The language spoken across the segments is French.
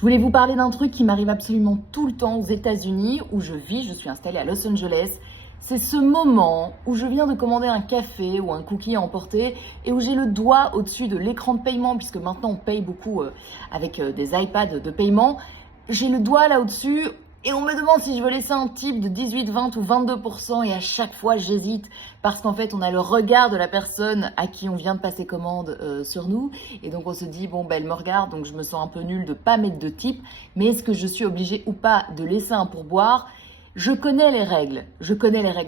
Je voulais vous parler d'un truc qui m'arrive absolument tout le temps aux États-Unis où je vis, je suis installée à Los Angeles. C'est ce moment où je viens de commander un café ou un cookie à emporter et où j'ai le doigt au-dessus de l'écran de paiement, puisque maintenant on paye beaucoup avec des iPads de paiement. J'ai le doigt là au-dessus et on me demande si je veux laisser un tip de 18, 20 ou 22% et à chaque fois j'hésite parce qu'en fait on a le regard de la personne à qui on vient de passer commande sur nous et donc on se dit bon elle me regarde donc je me sens un peu nulle de pas mettre de tip, mais est-ce que je suis obligée ou pas de laisser un pourboire? Je connais les règles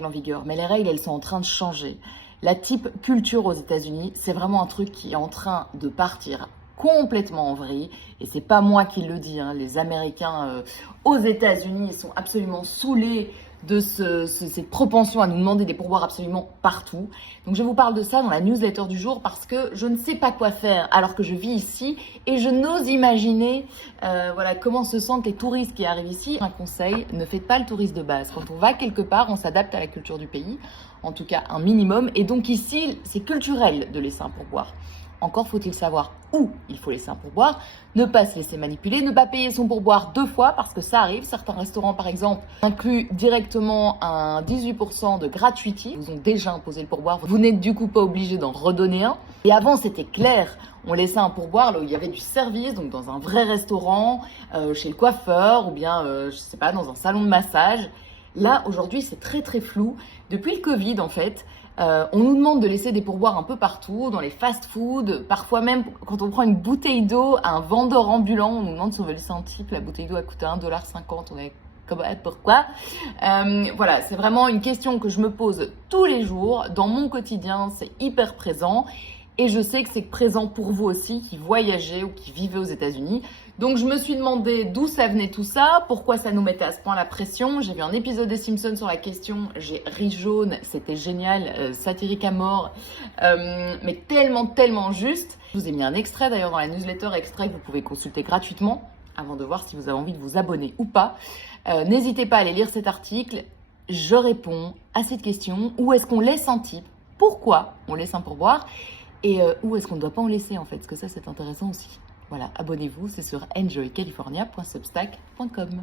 en vigueur, mais les règles elles sont en train de changer. La tip culture aux États-Unis, c'est vraiment un truc qui est en train de partir complètement en vrille, et c'est pas moi qui le dis, hein. Les Américains aux États-Unis ils sont absolument saoulés de cette propension à nous demander des pourboires absolument partout. Donc je vous parle de ça dans la newsletter du jour parce que je ne sais pas quoi faire alors que je vis ici et je n'ose imaginer comment se sentent les touristes qui arrivent ici. Un conseil, ne faites pas le touriste de base. Quand on va quelque part, on s'adapte à la culture du pays, en tout cas un minimum, et donc ici c'est culturel de laisser un pourboire. Encore faut-il savoir où il faut laisser un pourboire, ne pas se laisser manipuler, ne pas payer son pourboire deux fois parce que ça arrive. Certains restaurants, par exemple, incluent directement un 18% de gratuity. Ils vous ont déjà imposé le pourboire. Vous n'êtes du coup pas obligé d'en redonner un. Et avant, c'était clair. On laissait un pourboire là où il y avait du service, donc dans un vrai restaurant, chez le coiffeur ou bien, je sais pas, dans un salon de massage. Là, aujourd'hui, c'est très très flou. Depuis le Covid, en fait, on nous demande de laisser des pourboires un peu partout, dans les fast-foods, parfois même quand on prend une bouteille d'eau à un vendeur ambulant, on nous demande si on veut laisser un tip, la bouteille d'eau a coûté 1,50 $, on est comme pourquoi Voilà, c'est vraiment une question que je me pose tous les jours, dans mon quotidien, c'est hyper présent. Et je sais que c'est présent pour vous aussi qui voyagez ou qui vivez aux États-Unis. Donc je me suis demandé d'où ça venait tout ça, pourquoi ça nous mettait à ce point la pression. J'ai vu un épisode des Simpsons sur la question, j'ai ri jaune, c'était génial, satirique à mort, mais tellement juste. Je vous ai mis un extrait d'ailleurs dans la newsletter, extrait que vous pouvez consulter gratuitement avant de voir si vous avez envie de vous abonner ou pas. N'hésitez pas à aller lire cet article, je réponds à cette question. Où est-ce qu'on laisse un tip? Pourquoi on laisse un pourboire? Et où est-ce qu'on ne doit pas en laisser en fait? Parce que ça c'est intéressant aussi. Voilà, abonnez-vous, c'est sur enjoycalifornia.substack.com.